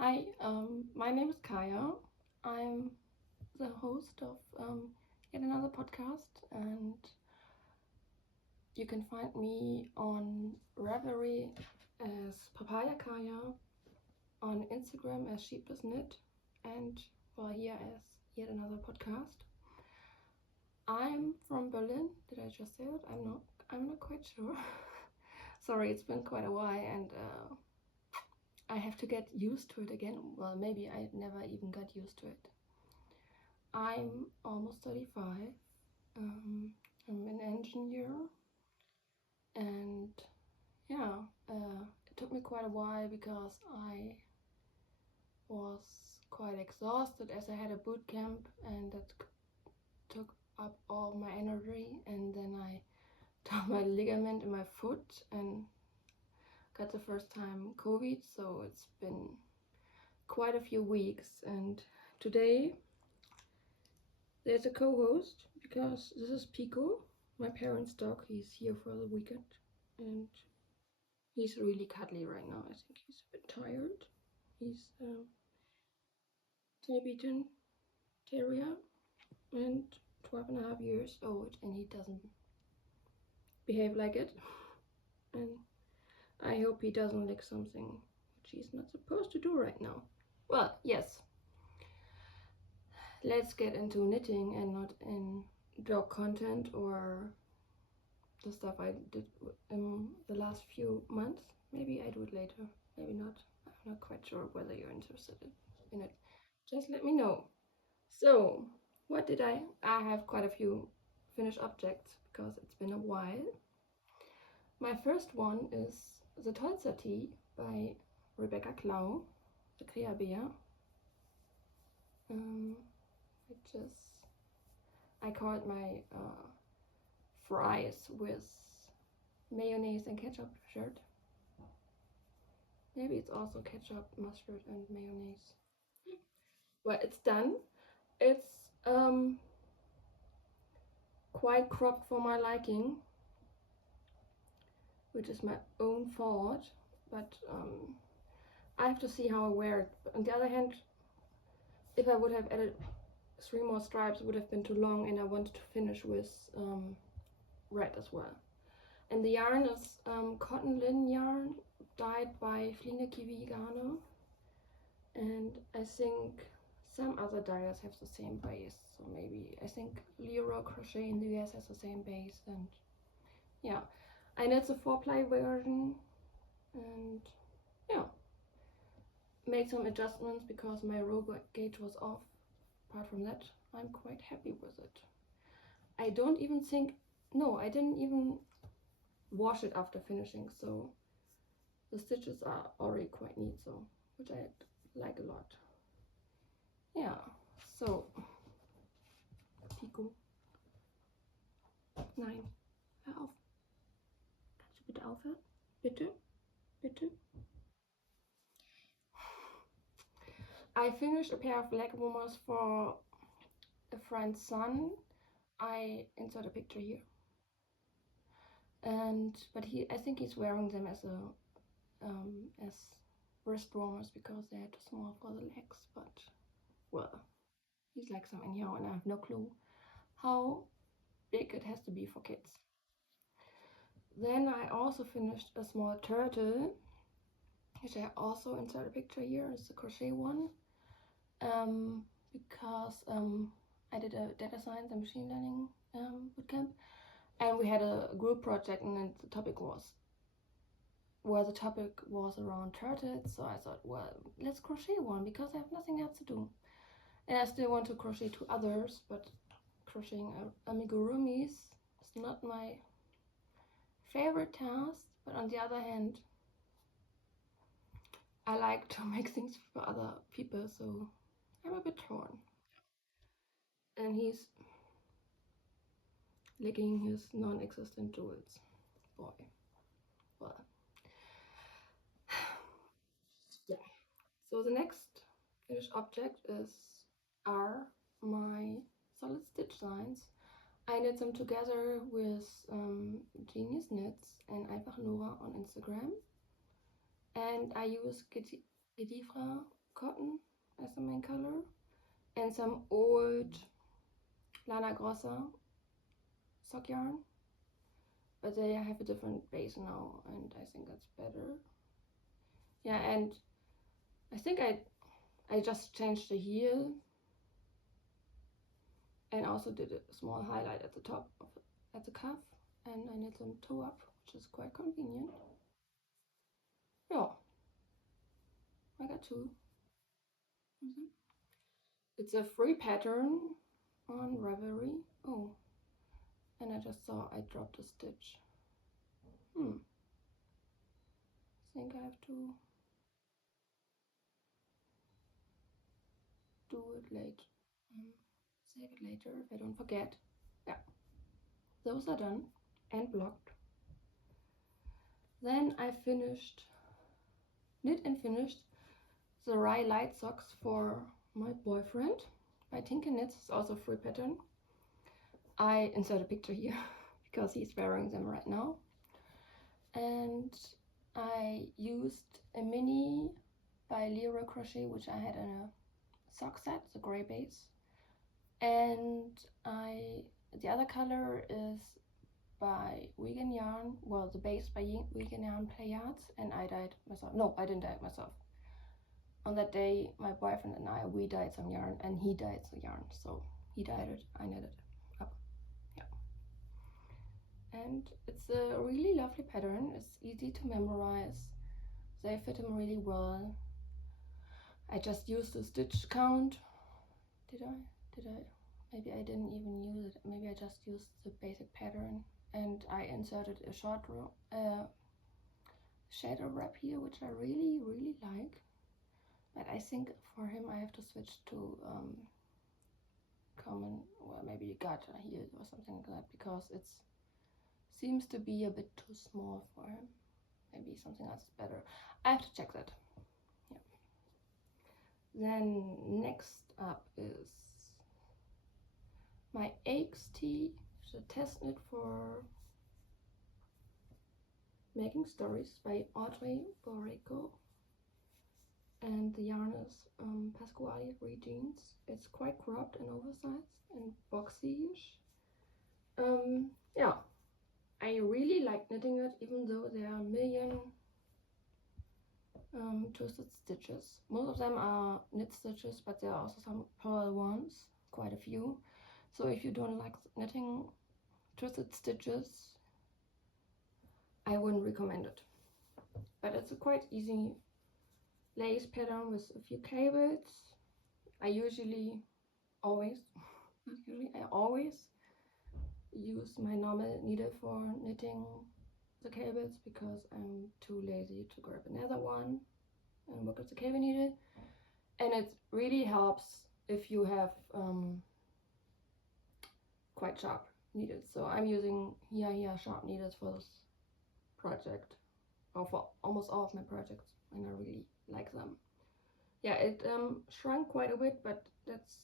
Hi, my name is Kaya. I'm the host of yet another podcast, and you can find me on Ravelry as Papaya Kaya, on Instagram as Sheep.knit, and here as yet another podcast. I'm from Berlin. Did I just say it? I'm not quite sure. Sorry, it's been quite a while, and I have to get used to it again. Well, maybe I never even got used to it. I'm almost 35. I'm an engineer, and it took me quite a while because I was quite exhausted as I had a boot camp, and that took up all my energy. And then I tore my ligament in my foot and got the first time COVID, so it's been quite a few weeks. And today there's a co-host because this is Pico, my parents' dog. He's here for the weekend and he's really cuddly right now. I think he's a bit tired. He's Tibetan Terrier and 12.5 years old, and he doesn't behave like it. And I hope he doesn't lick something which he's not supposed to do right now. Well, yes. Let's get into knitting and not in dog content or the stuff I did in the last few months. Maybe I do it later, maybe not. I'm not quite sure whether you're interested in it. Just let me know. So, what did I have quite a few finished objects because it's been a while. My first one is the Tolsta Tee by Rebecca Clow, the Crea Bear. I called my fries with mayonnaise and ketchup shirt. Maybe it's also ketchup, mustard, and mayonnaise. Well, it's done. It's quite cropped for my liking, which is my own fault, but I have to see how I wear it. But on the other hand, if I would have added 3 more stripes, it would have been too long, and I wanted to finish with red as well. And the yarn is cotton linen yarn dyed by Fline Kiwi Garner, and I think some other dyers have the same base, so maybe I think Leroy Crochet in the US has the same base. And yeah, I knit the 4-ply version and made some adjustments because my row gauge was off. Apart from that, I'm quite happy with it. I didn't even wash it after finishing, so the stitches are already quite neat, so which I like a lot. Yeah, so Pico. Nein, hör auf. Kannst du bitte aufhören? Bitte? Bitte? I finished a pair of leg warmers for a friend's son. I insert a picture here. But I think he's wearing them as wrist warmers because they are too small for the legs. But well, he's like some anyhow, and I have no clue how big it has to be for kids. Then I also finished a small turtle, which I also insert a picture here. It's a crochet one, because I did a data science and machine learning bootcamp, and we had a group project, and the topic was around turtles. So I thought, well, let's crochet one because I have nothing else to do, and I still want to crochet 2 others, but crocheting amigurumis is not my favorite task. But on the other hand, I like to make things for other people, so I'm a bit torn. And he's licking his non-existent jewels. Boy. Well. Yeah. So the next finished object are my solid stitch lines. I knit them together with Genius Knits and Einfach Nora on Instagram. And I use Gedifra cotton as the main color, and some old Lana Grossa sock yarn, but they have a different base now, and I think that's better. Yeah, and I think I just changed the heel and also did a small highlight at the top of at the cuff, and I knit them toe up, which is quite convenient. Yeah, I got two. It's a free pattern on Ravelry. Oh, and I just saw I dropped a stitch. I think I have to do it late. Save it later if I don't forget. Yeah, those are done and blocked. Then I knit and finished the Rye Light socks for my boyfriend by Tinker Knits. It's also a free pattern. I insert a picture here because he's wearing them right now. And I used a mini by Leroy Crochet, which I had in a sock set, the gray base. And the other color is by Vegan Yarn, well, the base by Vegan Yarn Playards, and I dyed myself. No, I didn't dye it myself. On that day, my boyfriend and we dyed some yarn, and he dyed the yarn. So he dyed it, I knit it up. Yeah. And it's a really lovely pattern. It's easy to memorize. They fit him really well. I just used the stitch count. Did I? Maybe I didn't even use it. Maybe I just used the basic pattern, and I inserted a short shadow wrap here, which I really like. But I think for him I have to switch to common, well, maybe gut heel or something like that, because it seems to be a bit too small for him. Maybe something else is better. I have to check that. Yeah. Then next up is my Aigues tee, which is a test knit for Making Stories by Audrey Borrego. And the yarn is Pasquale Jeans. It's quite cropped and oversized and boxy-ish. Yeah, I really like knitting it, even though there are a million twisted stitches. Most of them are knit stitches, but there are also some purl ones, quite a few. So if you don't like knitting twisted stitches, I wouldn't recommend it. But it's a quite easy lace pattern with a few cables. I always use my normal needle for knitting the cables, because I'm too lazy to grab another one and work with the cable needle. And it really helps if you have quite sharp needles. So I'm using here sharp needles for this project, or for almost all of my projects, and I really like them. Yeah, it shrunk quite a bit, but that's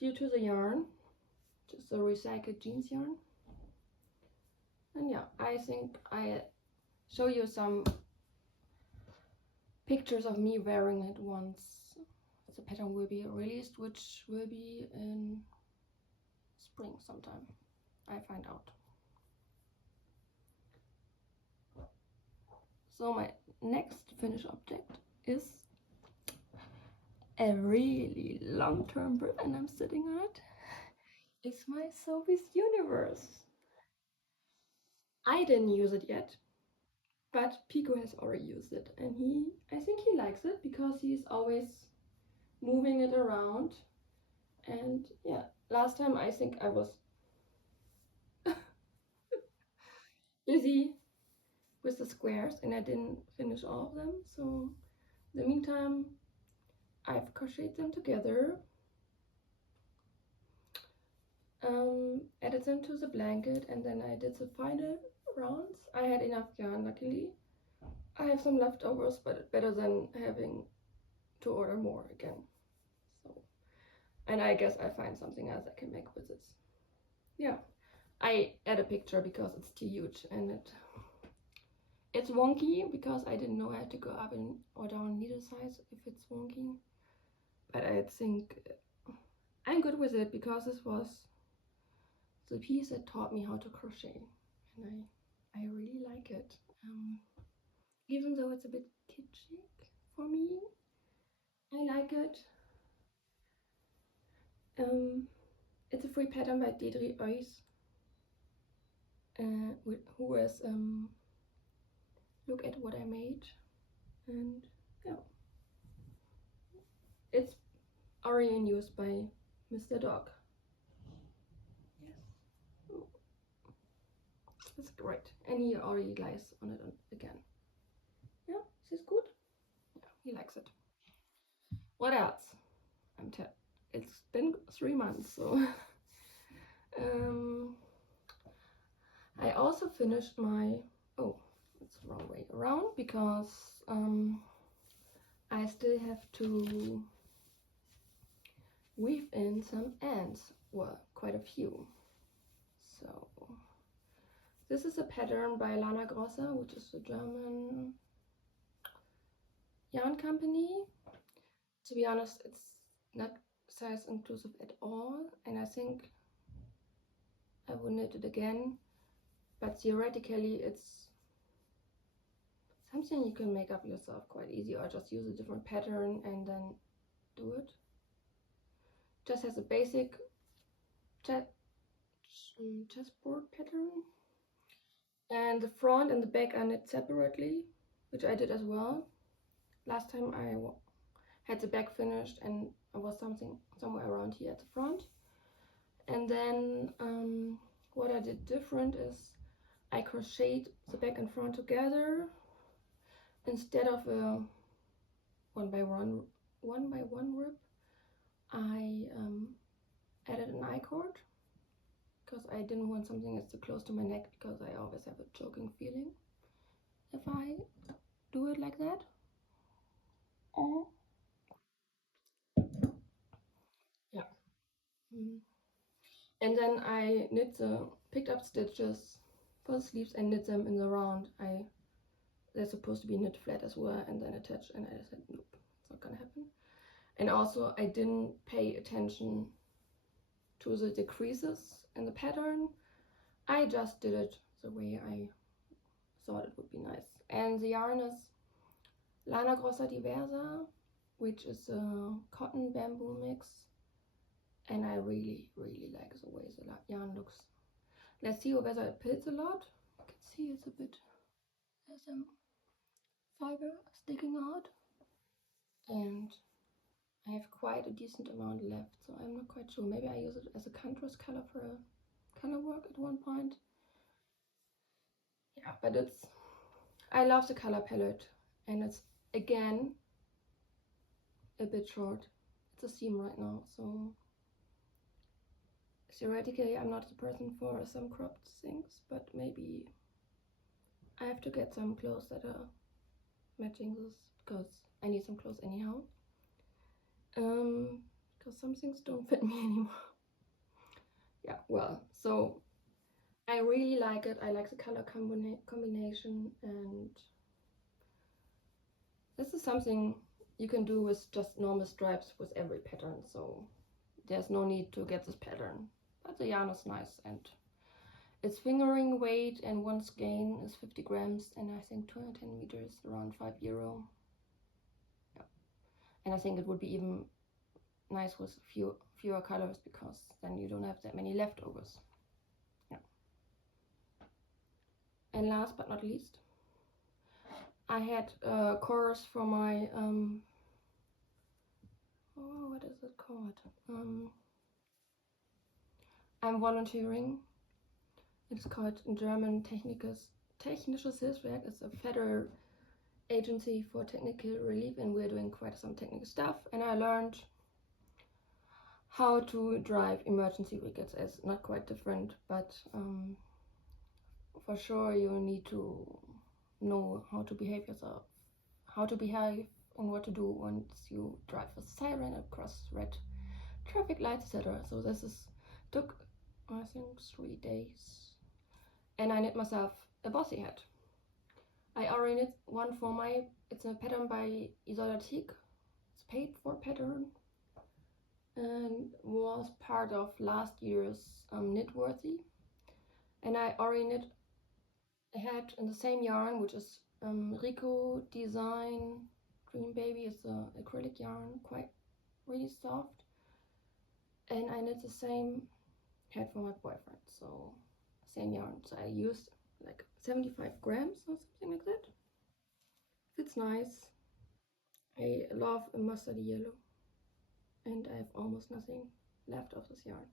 due to the yarn, just the recycled jeans yarn. And yeah, I think I show you some pictures of me wearing it once the pattern will be released, which will be in spring sometime, I find out. So my next finished object is a really long-term brick, and I'm sitting on it. It's my Sophie's Universe. I didn't use it yet, but Pico has already used it, and I think he likes it, because he's always moving it around. And yeah, last time I think I was busy with the squares and I didn't finish all of them. So in the meantime, I've crocheted them together, added them to the blanket, and then I did the final rounds. I had enough yarn, luckily. I have some leftovers, but it's better than having to order more again. So, and I guess I find something else I can make with this. Yeah, I add a picture because it's too huge, and It's wonky because I didn't know I had to go up or down needle size if it's wonky. But I think I'm good with it because this was the piece that taught me how to crochet, and I really like it. Even though it's a bit kitschy for me, I like it. It's a free pattern by Aigues, who has look at what I made, and yeah, it's already in use by Mr. Dog. Yes, that's great, and he already lies on it again. Yeah, is this good? Yeah, he likes it. What else? It's been 3 months, so I also finished my it's the wrong way around because I still have to weave in some ends, well, quite a few. So this is a pattern by Lana Grosser, which is a German yarn company. To be honest, it's not size inclusive at all, and I think I will knit it again, but theoretically it's something you can make up yourself quite easy, or just use a different pattern and then do it. Just has a basic chessboard pattern, and the front and the back are knit separately, which I did as well. Last time I had the back finished and I was somewhere around here at the front. And then what I did different is I crocheted the back and front together. Instead of a one by one rib, I added an I-cord because I didn't want something that's too close to my neck, because I always have a choking feeling if I do it like that. Yeah. And then I picked up stitches for the sleeves and knit them in the round. They're supposed to be knit flat as well and then attached, and I said nope, it's not gonna happen. And also I didn't pay attention to the decreases in the pattern. I just did it the way I thought it would be nice. And the yarn is Lana Grosser Diversa, which is a cotton bamboo mix, and I really like the way the yarn looks. Let's see whether it pills a lot. You can see it's a bit, there's some fiber sticking out, and I have quite a decent amount left, so I'm not quite sure. Maybe I use it as a contrast color for a color work at one point. Yeah, but I love the color palette, and it's again a bit short. It's a seam right now, so theoretically I'm not the person for some cropped things, but maybe I have to get some clothes that are matching this, because I need some clothes anyhow. Because some things don't fit me anymore. Yeah, well, so I really like it. I like the color combination, and this is something you can do with just normal stripes with every pattern, so there's no need to get this pattern. But the yarn is nice, and its fingering weight and one skein is 50 grams, and I think 210 meters, around €5. Yeah. And I think it would be even nice with fewer colors, because then you don't have that many leftovers. Yeah. And last but not least, I had a course for my what is it called? I'm volunteering. It's called in German Technisches Hilfswerk. It's a federal agency for technical relief, and we're doing quite some technical stuff. And I learned how to drive emergency vehicles. It's not quite different, but for sure you need to know how to behave and what to do once you drive a siren across red traffic lights, etc. So this took I think 3 days, and I knit myself a Bothy hat. I already knit one for it's a pattern by Isola Teak. It's paid for pattern and was part of last year's Knitworthy. And I already knit ahead in the same yarn, which is Rico Design Dream Baby. It's a acrylic yarn, quite really soft. And I knit the same head for my boyfriend, so same yarn. So I used like 75 grams or something like that. Fits nice. I love a mustard yellow, and I have almost nothing left of this yarn.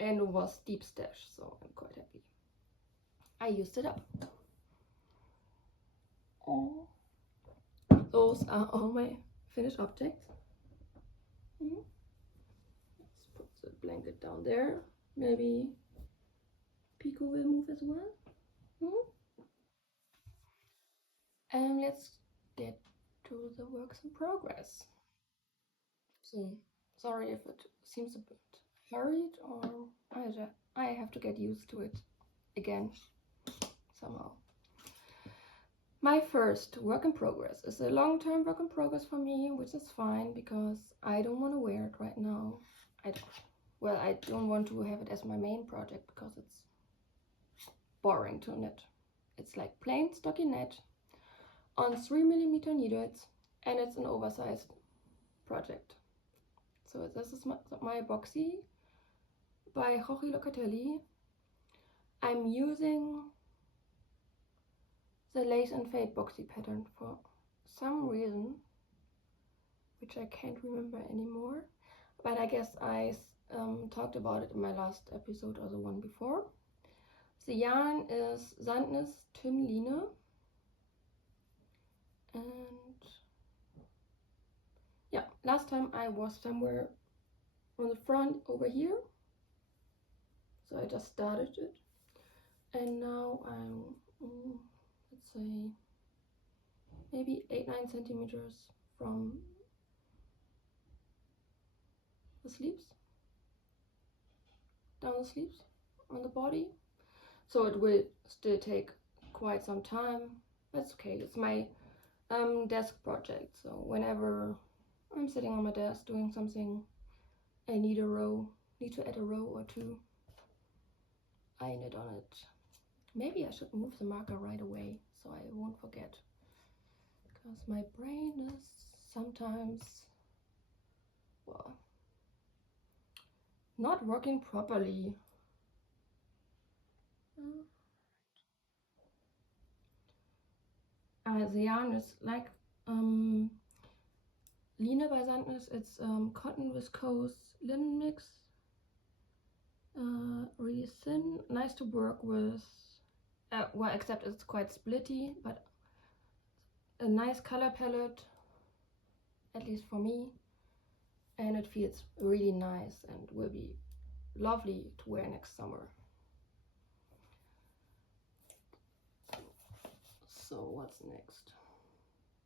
And it was deep stash, so I'm quite happy. I used it up. Oh, those are all my finished objects. Let's put the blanket down there. Maybe Pico will move as well. And let's get to the works in progress. So, sorry if it seems a bit hurried, or I have to get used to it again somehow. My first work in progress is a long-term work in progress for me, which is fine because I don't want to wear it right now. I don't want to have it as my main project because it's boring to knit. It's like plain stockinette on 3mm needles, and it's an oversized project. So this is my boxy by Joji Locatelli. I'm using the Lace and Face Boxy pattern for some reason, which I can't remember anymore, but I guess I talked about it in my last episode or the one before. The yarn is Sandnes Tynn. And yeah, last time I was somewhere on the front over here, so I just started it, and now I'm let's say maybe 8-9 centimeters from the sleeves, down the sleeves on the body, so it will still take quite some time. That's okay. It's my desk project, so whenever I'm sitting on my desk doing something, I need to add a row or two, I knit on it. Maybe I should move the marker right away so I won't forget, because my brain is sometimes, well, not working properly. The yarn is like Line by Sandnes. It's cotton viscose linen mix, really thin, nice to work with, well, except it's quite splitty, but a nice color palette, at least for me, and it feels really nice and will be lovely to wear next summer. So what's next?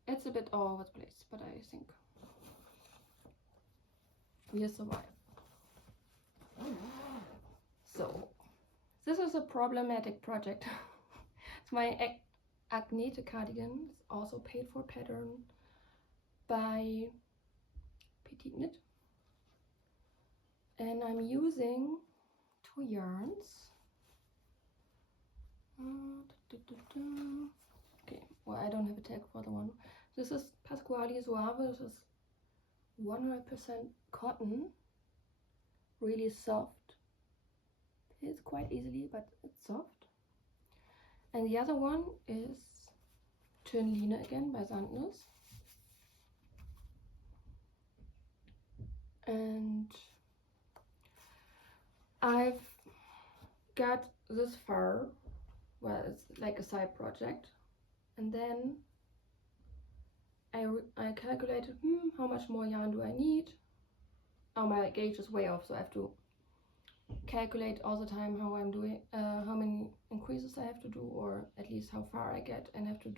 It's a bit all over the place, but I think we'll survive. So this is a problematic project. It's my Agnete Cardigan. It's also paid for pattern by Petit Knit, and I'm using 2 yarns. Okay, well, I don't have a tag for the one. This is Pasquale Suave. This is 100% cotton, really soft. It's quite easily, but it's soft. And the other one is Tynn again by Sandnes. And I've got this far, well, it's like a side project, and then I calculated how much more yarn do I need. Oh, my gauge is way off, so I have to calculate all the time how I'm doing, how many increases I have to do, or at least how far I get, and have to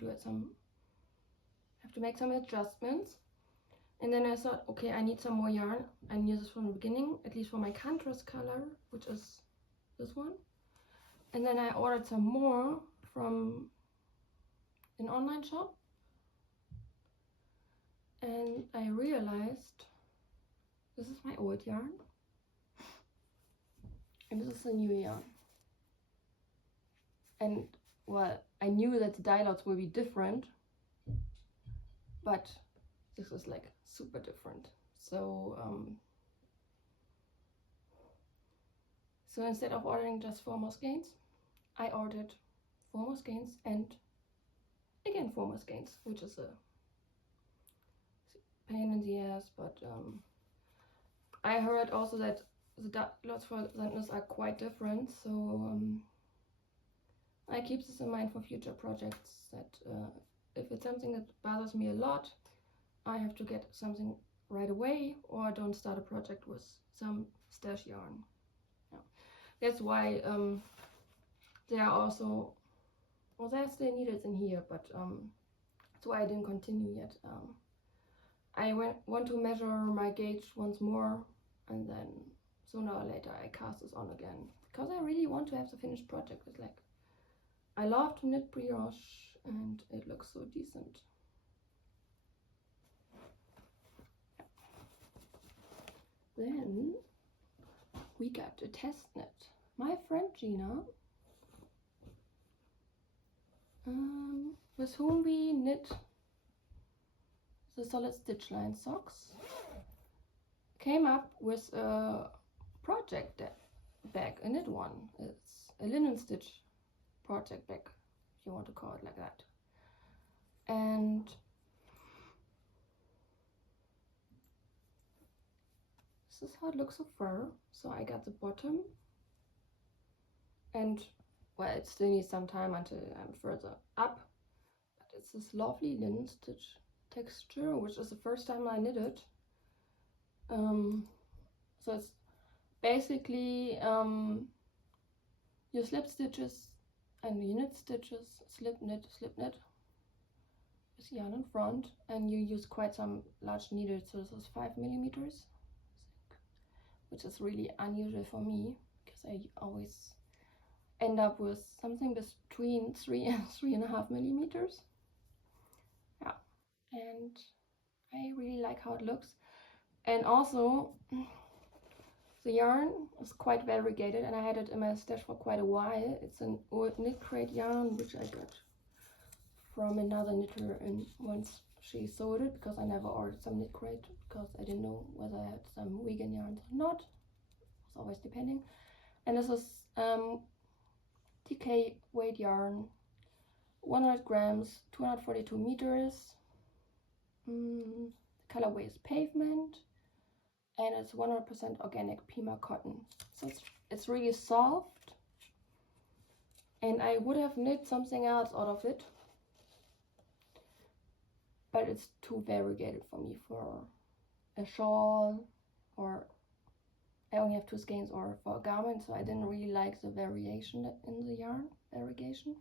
make some adjustments. And then I thought, okay, I need some more yarn. I knew this from the beginning, at least for my contrast color, which is this one. And then I ordered some more from an online shop, and I realized this is my old yarn and this is a new yarn. And well, I knew that the dye lots will be different, but this is like super different. So so instead of ordering just 4 more skeins, I ordered 4 more skeins and again 4 more skeins, which is a pain in the ass, but I heard also that the dye lots for Sandnes are quite different, so I keep this in mind for future projects, that if it's something that bothers me a lot, I have to get something right away, or don't start a project with some stash yarn. Yeah. That's why there are also, well, there's still needles in here, but that's why I didn't continue yet. I want to measure my gauge once more, and then sooner or later I cast this on again, because I really want to have the finished project. It's like, I love to knit brioche and it looks so decent. Then we got a test knit. My friend Gina, with whom we knit the solid stitch line socks, came up with a project bag, a knit one. It's a linen stitch project bag, if you want to call it like that. And this is how it looks so far. So I got the bottom, and well, it still needs some time until I'm further up, but it's this lovely linen stitch texture, which is the first time I knit it. So it's basically your slip stitches and your knit stitches, slip knit with yarn in front, and you use quite some large needles, so this is 5 millimeters, which is really unusual for me, because I always end up with something between 3 and 3.5 millimeters. Yeah, and I really like how it looks. And also, the yarn is quite variegated, and I had it in my stash for quite a while. It's an old knit crate yarn, which I got from another knitter, and once she sold it, because I never ordered some knit crate, because I didn't know whether I had some vegan yarns or not. It's always depending. And this is DK weight yarn, 100 grams, 242 meters. The colorway is pavement, and it's 100% organic Pima cotton. So it's really soft, and I would have knit something else out of it, but it's too variegated for me for a shawl, or I only have 2 skeins, or for a garment, so I didn't really like the variation in the yarn, variegation.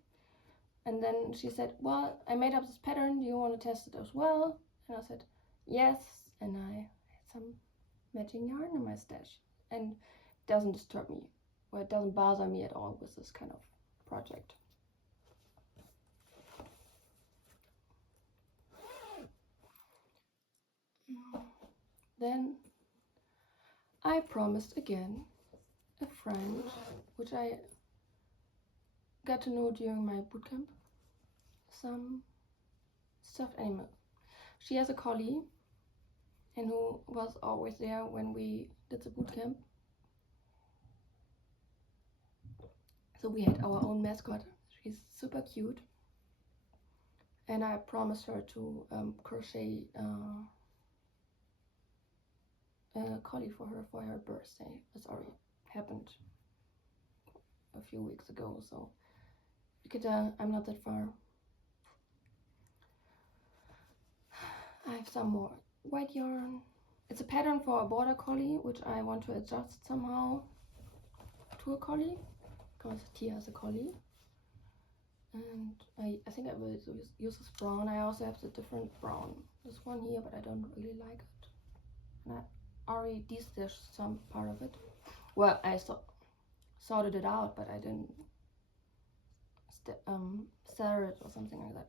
And then she said, well, I made up this pattern, do you want to test it as well? And I said, yes, and I had some matching yarn in my stash, and it doesn't disturb me, or it doesn't bother me at all with this kind of project. Then I promised again a friend, which I got to know during my bootcamp, some stuffed animal. She has a collie, and who was always there when we did the bootcamp. So we had our own mascot. She's super cute, and I promised her to crochet a collie for her birthday. It's already happened a few weeks ago, so you could I'm not that far. I have some more white yarn. It's a pattern for a border collie, which I want to adjust somehow to a collie, because Tia has a collie. And I think I will use this brown. I also have the different brown, this one here, but I don't really like it. And I already de-stitched some part of it. Well, I sorted it out, but I didn't stir it or something like that.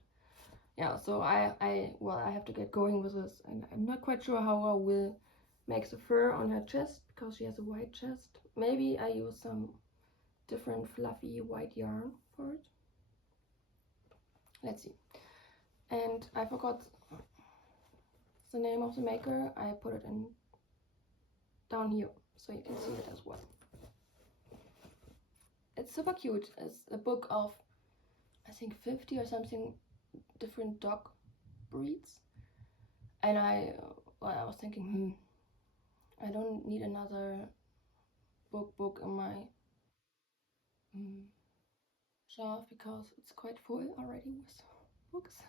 yeah, so I have to get going with this, and I'm not quite sure how I will make the fur on her chest because she has a white chest. Maybe I use some different fluffy white yarn for it. Let's see. And I forgot the name of the maker. I put it in down here so you can see it as well. It's super cute. It's a book of, I think, 50 or something different dog breeds, and I was thinking, I don't need another book in my shelf because it's quite full already with books,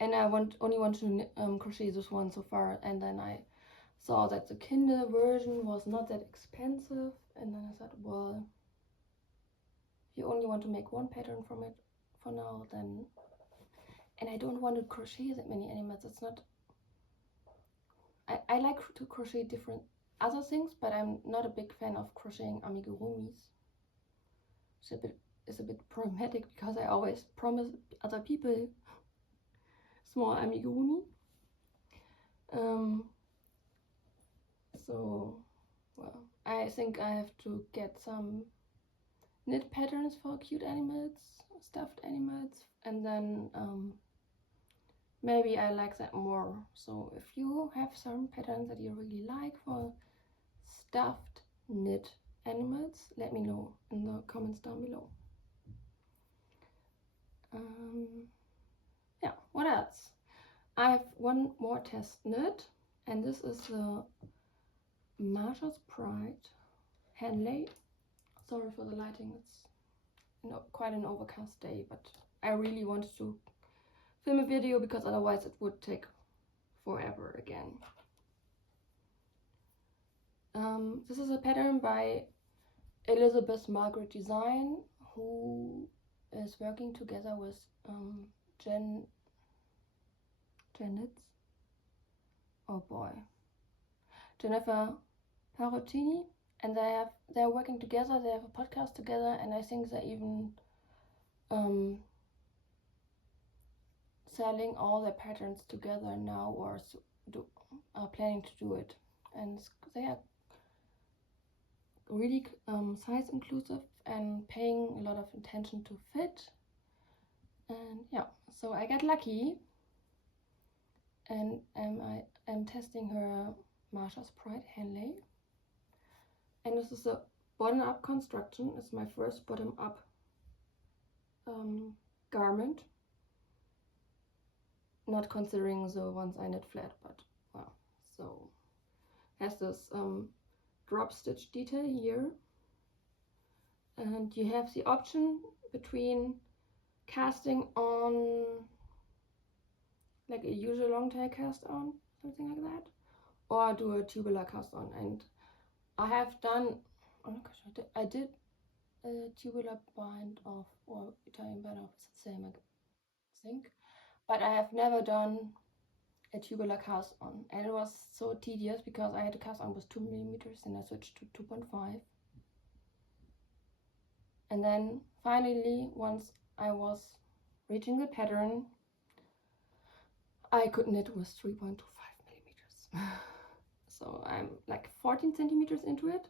and I only want to crochet this one so far. And then I saw that the Kindle version was not that expensive, and then I thought, well, if you only want to make one pattern from it for now, then, and I don't want to crochet that many animals. It's not, I like to crochet different other things, but I'm not a big fan of crocheting amigurumis. It's a bit problematic because I always promise other people small amigurumi. So, well, I think I have to get some knit patterns for cute animals, stuffed animals, and then maybe I like that more. So if you have some patterns that you really like for stuffed knit animals, let me know in the comments down below. Yeah, what else? I have one more test knit, and this is the Marsha's Pride Henley. Sorry for the lighting, it's quite an overcast day, but I really wanted to film a video because otherwise it would take forever again. This is a pattern by Elizabeth Margaret Design, who is working together with Jennifer Parrottini, and they're working together. They have a podcast together, and I think they're even selling all their patterns together now, or are planning to do it. And they are really size inclusive and paying a lot of attention to fit. And yeah, so I got lucky, and I'm testing her Marsha's Pride Henley, and this is a bottom-up construction. It's my first bottom-up garment, not considering the ones I knit flat, but well, so has this drop stitch detail here, and you have the option between casting on like a usual long tail cast on, something like that, or do a tubular cast on. And I have done, oh my gosh, I did a tubular bind off, or Italian bind off, it's the same I think, but I have never done a tubular cast on, and it was so tedious because I had to cast on with 2 millimeters, and I switched to 2.5, and then finally, once I was reaching the pattern, I could knit with 3.25 millimeters. So I'm like 14 centimeters into it,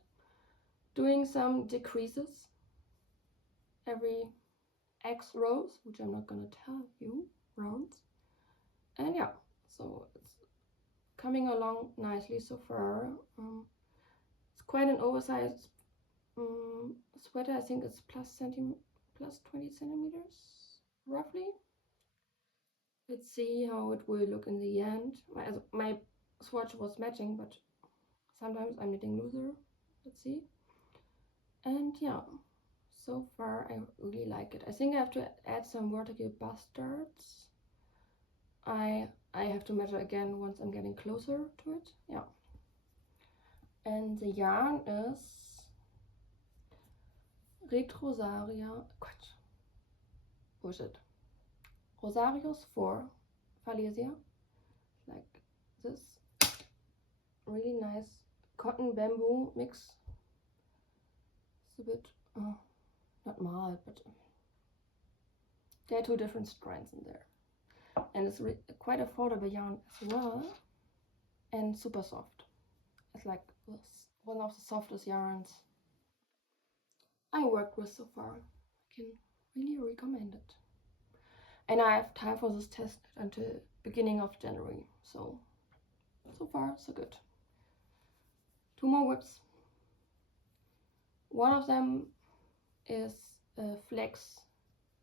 doing some decreases every X rows, which I'm not gonna tell you, rounds. And yeah, so it's coming along nicely so far. It's quite an oversized sweater. I think it's plus 20 centimeters roughly. Let's see how it will look in the end. My swatch was matching, but sometimes I'm knitting looser. Let's see. And yeah, so far I really like it. I think I have to add some vertical bust darts. I have to measure again once I'm getting closer to it. Yeah. And the yarn is Rosarios 4 Falesia, like this. Really nice cotton bamboo mix. It's a bit not marred, but there are 2 different strands in there. and it's quite affordable yarn as well, and super soft. It's like one of the softest yarns I worked with so far. I can really recommend it. And I have time for this test until beginning of January, so far so good. 2 more whips. One of them is a Flax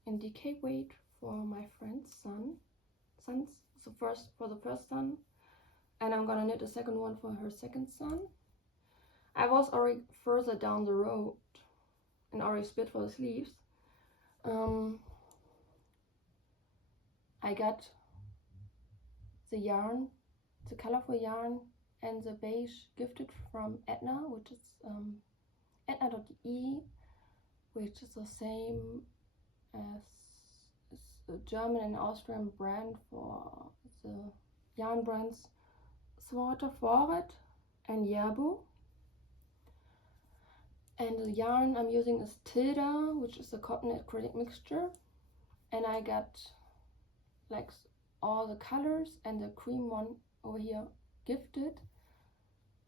in DK weight for my friend's sons. For the first son, and I'm gonna knit a second one for her second son. I was already further down the road and already split for the sleeves. I got the yarn, the colorful yarn, and the beige gifted from Edna, which is Edna.de, which is the same as a German and Austrian brand for the yarn brands Svarta Faret and YAP. And the yarn I'm using is Tilda, which is a cotton acrylic mixture, and I got like all the colors and the cream one over here gifted.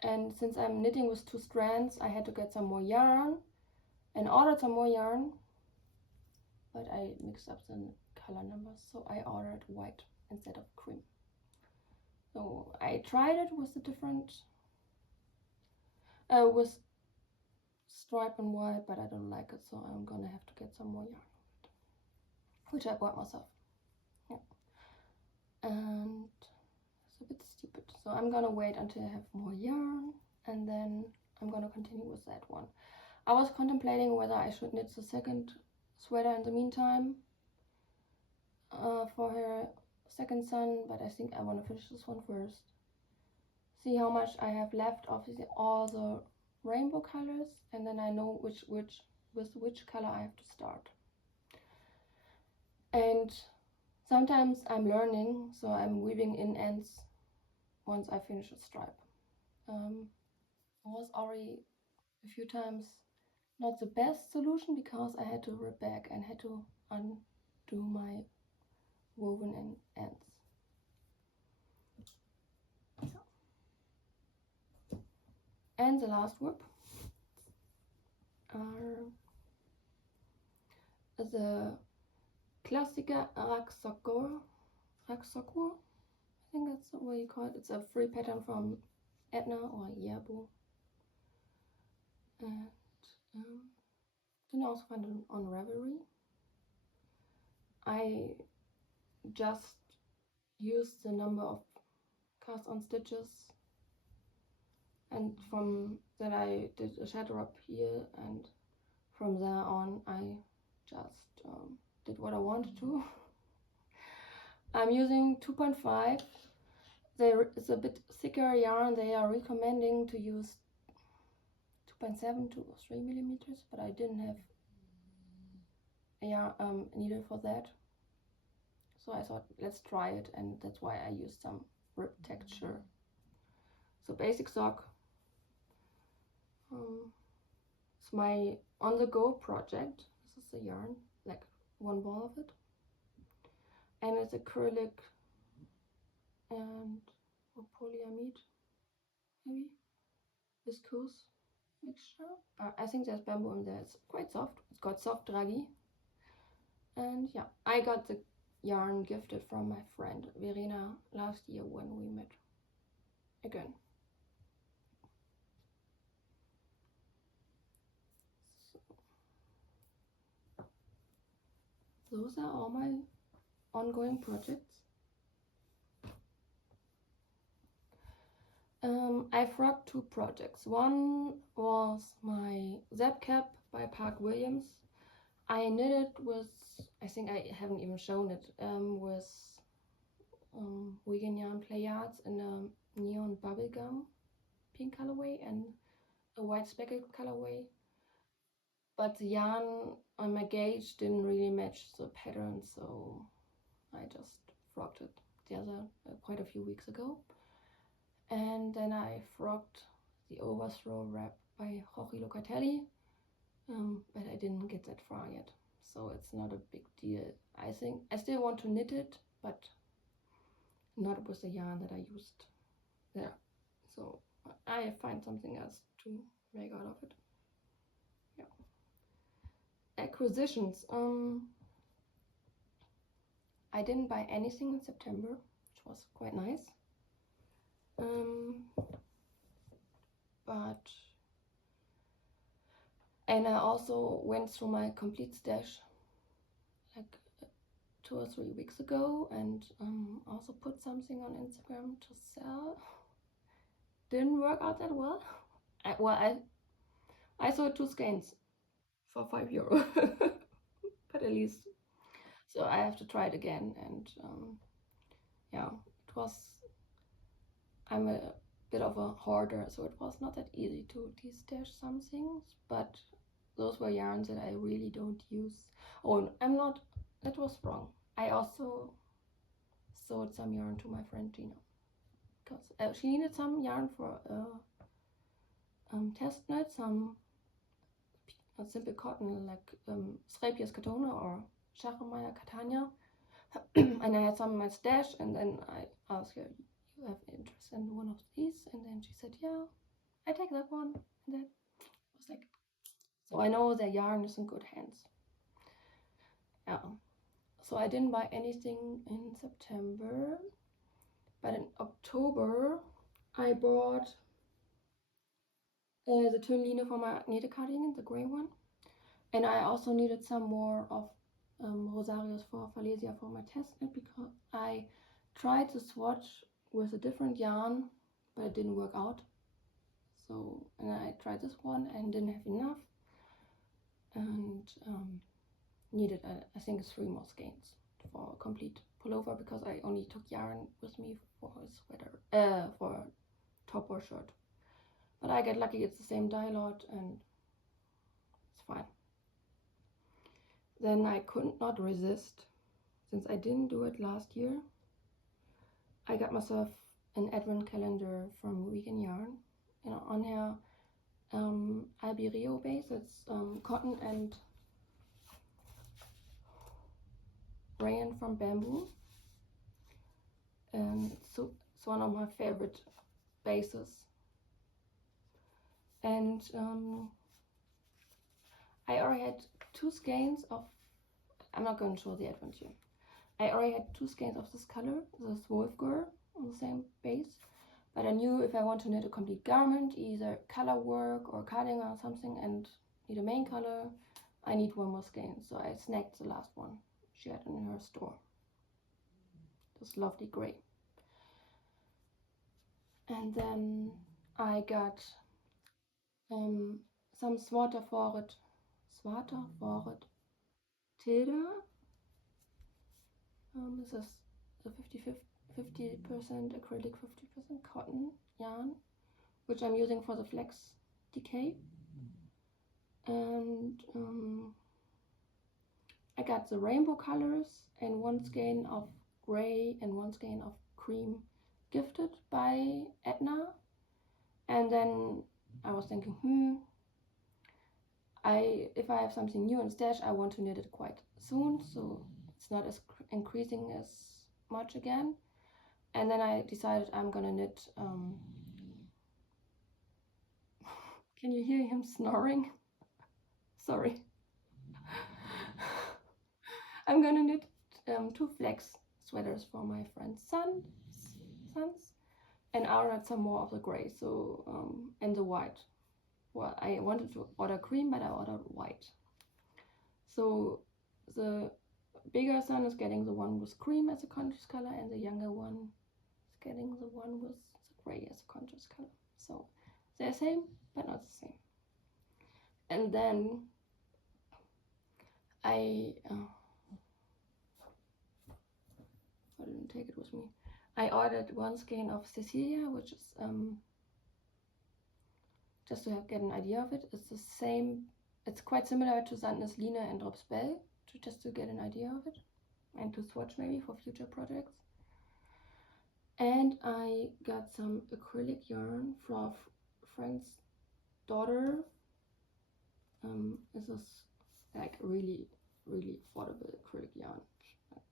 And since I'm knitting with 2 strands, I had to get some more yarn and ordered some more yarn, but I mixed up the color numbers, so I ordered white instead of cream. So I tried it with the different with stripe and white, but I don't like it, so I'm gonna have to get some more yarn, which I bought myself. Yeah, and it's a bit stupid, so I'm gonna wait until I have more yarn, and then I'm gonna continue with that one. I was contemplating whether I should knit the second sweater in the meantime for her second son, but I think I want to finish this one first. See how much I have left of all the rainbow colors, and then I know which color I have to start. And sometimes I'm learning, so I'm weaving in ends once I finish a stripe. It was already a few times not the best solution because I had to rip back and had to undo my woven in ends. And the last whip are the Klassiska raggsockor. I think that's the way you call it. It's a free pattern from Edna or YAP. And you can also find it on Ravelry. I just used the number of cast on stitches, and from that I did a shadow up here, and from there on I just did what I wanted to. I'm using 2.5. It's a bit thicker yarn. They are recommending to use 2.7 to 3 millimeters, but I didn't have a needle for that, so I thought let's try it, and that's why I used some rib texture. So basic sock. It's my on-the-go project. This is the yarn, like one ball of it, and it's acrylic and polyamide, maybe viscose mixture. I think there's bamboo in there. It's quite soft. It's called softraggi. And yeah, I got the yarn gifted from my friend Verena last year when we met again. So those are all my ongoing projects. I frogged 2 projects. One was my Zap Cap by Park Williams. I knitted with, I think I haven't even shown it, with vegan yarn Playards in a neon bubblegum pink colorway and a white speckled colorway. But the yarn on my gauge didn't really match the pattern, so I just frogged it quite a few weeks ago. And then I frogged the overthrow wrap by Joji Locatelli, but I didn't get that far yet, so it's not a big deal. I think I still want to knit it, but not with the yarn that I used there. So I find something else to make out of it. Yeah. Acquisitions. I didn't buy anything in September, which was quite nice. And I also went through my complete stash like 2 or 3 weeks ago, and also put something on Instagram to sell. Didn't work out that well. I sold 2 skeins for €5, but at least. So I have to try it again, and yeah, it was. I'm a bit of a hoarder, so it was not that easy to de-stash some things, but those were yarns that I really don't use. Oh, that was wrong. I also sold some yarn to my friend Gina, because she needed some yarn for a test knit, some simple cotton like Schreepjes Katona or Schachbrettmuster Catania. And I had some in my stash, and then I asked her, you have interest in one of these? And then she said, yeah, I take that one. And that was like, so I know the yarn is in good hands. Yeah. So I didn't buy anything in September, but in October I bought the Tilda for my Agnete Cardigan, the grey one. And I also needed some more of Rosarios for Falesia for my test knit, because I tried to swatch with a different yarn, but it didn't work out. So, and I tried this one and didn't have enough, and needed I think 3 more skeins for a complete pullover, because I only took yarn with me for a sweater, for a top or shirt. But I get lucky, it's the same dye lot and it's fine. Then I could not resist, since I didn't do it last year. I got myself an advent calendar from Vegan Yarn, and on here Albireo base. It's cotton and rayon from bamboo, and it's one of my favorite bases. And I already had 2 skeins of, I'm not going to show the advent here. I already had 2 skeins of this color, this Wolfgur, on the same base. But I knew if I want to knit a complete garment, either color work or cardigan or something, and need a main color, I need 1 more skein. So I snagged the last one she had in her store. This lovely grey. And then I got some Svarta Faret Tilda. This is the 50% acrylic, 50% cotton yarn, which I'm using for the Flax DK. And I got the rainbow colors and 1 skein of gray and 1 skein of cream gifted by Edna. And then I was thinking, if I have something new in stash, I want to knit it quite soon, so it's not as increasing as much again. And then I decided I'm gonna knit. Can you hear him snoring? Sorry. I'm gonna knit 2 flax sweaters for my friend's sons, and I'll add some more of the gray, so and the white. Well, I wanted to order cream, but I ordered white. So the bigger son is getting the one with cream as a contrast color, and the younger one is getting the one with the gray as a contrast color. So they're the same, but not the same. And then I didn't take it with me. I ordered 1 skein of Cecilia, which is just to get an idea of it. It's the same. It's quite similar to Sandnes Line and Drops Bell, just to get an idea of it and to swatch maybe for future projects. And I got some acrylic yarn from Frank's daughter. This is like really affordable acrylic yarn. Like,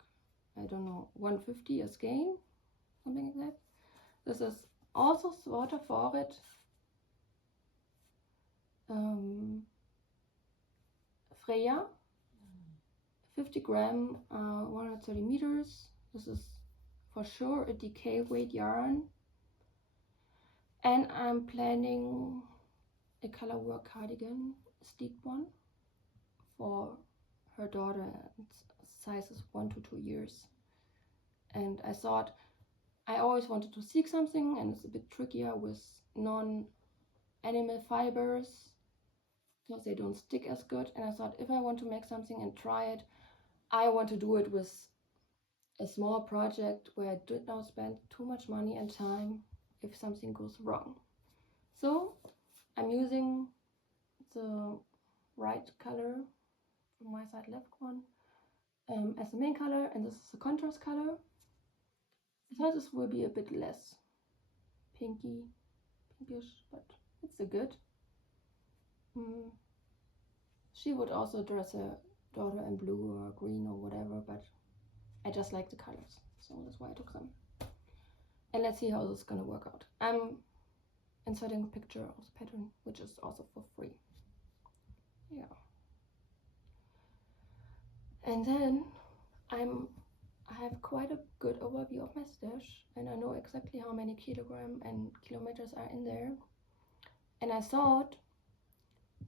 I don't know, 150 a skein. something like that. This is also Svarta Faret. 50 gram, 130 meters. This is for sure a DK weight yarn. And I'm planning a color work cardigan, sleek one, for her daughter, sizes 1 to 2 years. And I thought I always wanted to seek something, and it's a bit trickier with non-animal fibers because they don't stick as good. And I thought if I want to make something and try it, I want to do it with a small project where I did not spend too much money and time if something goes wrong. So I'm using the right color from my side, left one, as the main color, and this is the contrast color. I thought this will be a bit less pinkish, but it's a good. She would also dress her daughter in blue or green or whatever, but I just like the colors, so that's why I took them. And let's see how this is gonna work out. I'm inserting a picture of the pattern, which is also for free. Yeah. And then I have quite a good overview of my stash, and I know exactly how many kilogram and kilometers are in there. And I thought,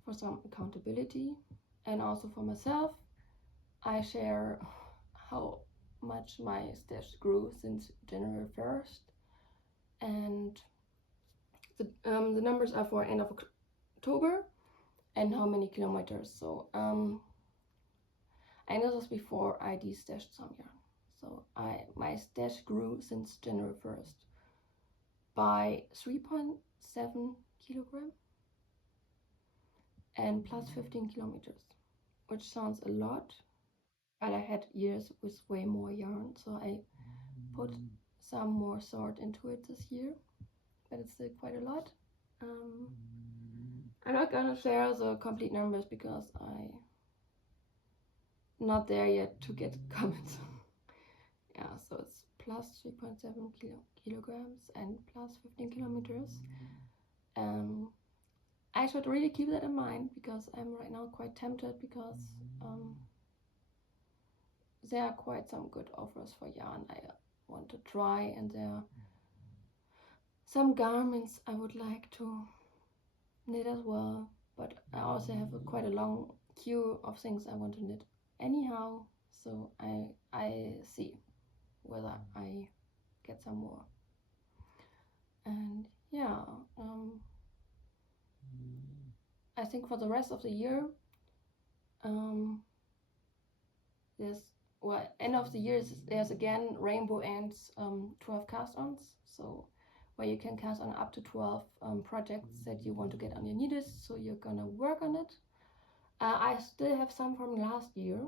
for some accountability and also for myself, I share how much my stash grew since January 1st, and the numbers are for end of October and how many kilometers. So I know this before I de-stashed some yarn. So my stash grew since January 1st by 3.7 kilogram and plus 15 kilometers, which sounds a lot, but I had years with way more yarn, so I put some more thought into it this year, but it's still quite a lot. I'm not gonna share the complete numbers because I'm not there yet to get comments. Yeah, so it's plus 3.7 kilograms and plus 15 kilometers. I should really keep that in mind because I'm right now quite tempted because there are quite some good offers for yarn I want to try, and there are some garments I would like to knit as well, but I also have quite a long queue of things I want to knit anyhow, so I see whether I get some more. And yeah, I think for the rest of the year, end of the year there's again Rainbow Ants 12 cast-ons, so where you can cast on up to 12 projects that you want to get on your needles, so you're gonna work on it. I still have some from last year,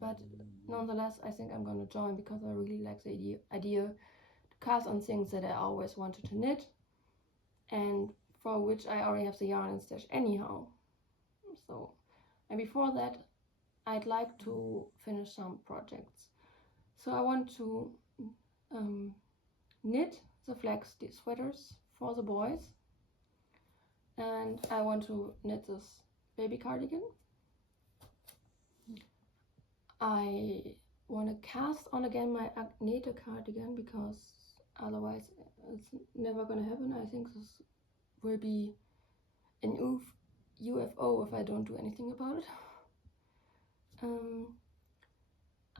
but nonetheless I think I'm gonna join because I really like the idea to cast on things that I always wanted to knit and for which I already have the yarn and stash anyhow. So, and before that I'd like to finish some projects. So I want to knit the Flax sweaters for the boys, and I want to knit this baby cardigan. I want to cast on again my Agnete cardigan because otherwise it's never gonna happen. I think this will be an UFO if I don't do anything about it.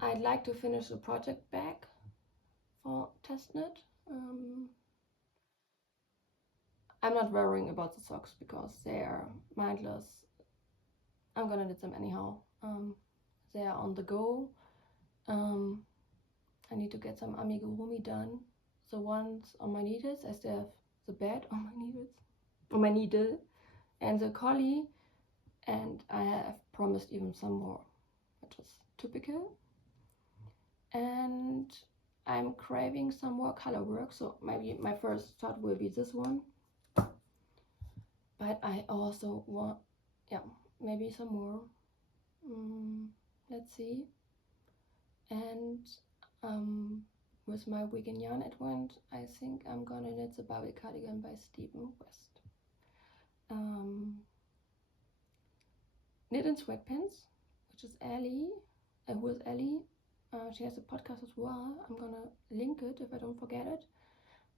I'd like to finish the project bag for testnet. I'm not worrying about the socks because they are mindless. I'm gonna knit them anyhow. They are on the go. I need to get some amigurumi done. The ones on my needles, I still have the bed on my needle, and the collie, and I have promised even some more, which is typical. And I'm craving some more color work, so maybe my first thought will be this one. But I also want, maybe some more. Let's see. And with my Weekend Yarn Advent, I think I'm gonna knit the Barbie cardigan by Stephen West. Knit in Sweatpants, which is Ellie, who is Ellie. She has a podcast as well. I'm gonna link it if I don't forget it.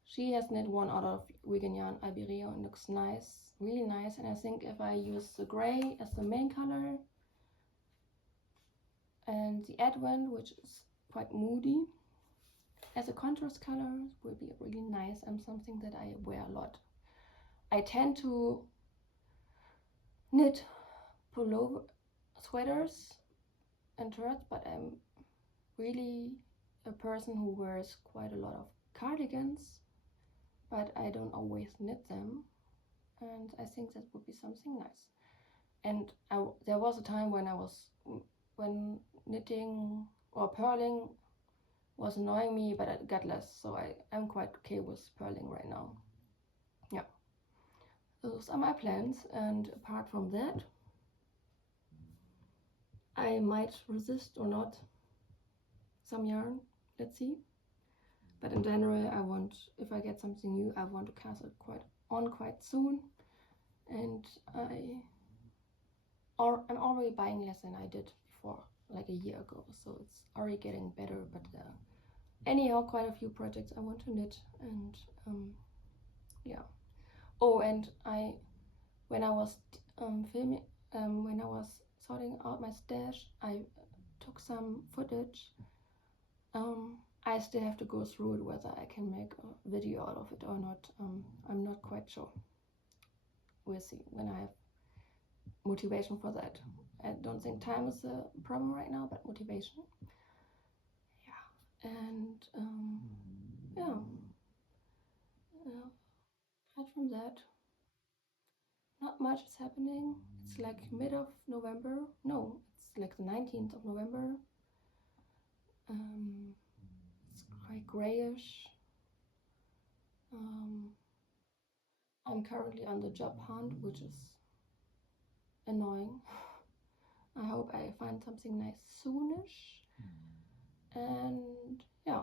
She has knit one out of Weekend Yarn Iberia and looks nice, really nice. And I think if I use the gray as the main color and the Advent, which is quite moody, as a contrast color, will be really nice and something that I wear a lot. I tend to knit pullover sweaters and shirts, but I'm really a person who wears quite a lot of cardigans, but I don't always knit them, and I think that would be something nice. And there was a time when knitting or purling was annoying me, but it got less, so I'm quite okay with purling right now. Yeah, those are my plans, and apart from that, I might resist or not some yarn, let's see. But in general, if I get something new, I want to cast it quite soon. And I'm already buying less than I did before, like a year ago. So it's already getting better. But anyhow, quite a few projects I want to knit. And yeah. Oh, and when I was filming, when I was sorting out my stash, I took some footage. I still have to go through it, whether I can make a video out of it or not. I'm not quite sure. We'll see when I have motivation for that. I don't think time is a problem right now, but motivation. Yeah, and yeah. Apart from that, not much is happening. It's like mid of November. No, it's like the 19th of November. It's quite grayish. I'm currently on the job hunt, which is annoying. I hope I find something nice soonish. And yeah,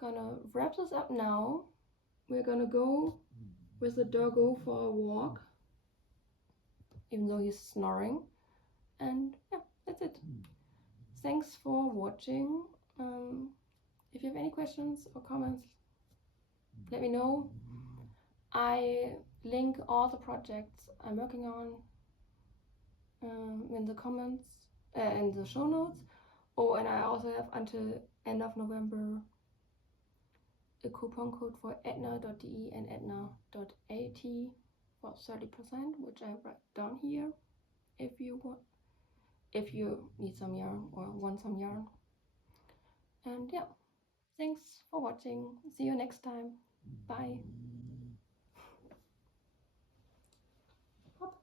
gonna wrap this up now. We're gonna go with the doggo for a walk, even though he's snoring. And yeah, that's it. Thanks for watching. If you have any questions or comments, let me know. I link all the projects I'm working on in the comments, in the show notes. Oh, and I also have until end of November a coupon code for edna.de and edna.at for 30%, which I write down here if you need some yarn or want some yarn. And yeah, thanks for watching. See you next time. Bye. Hop.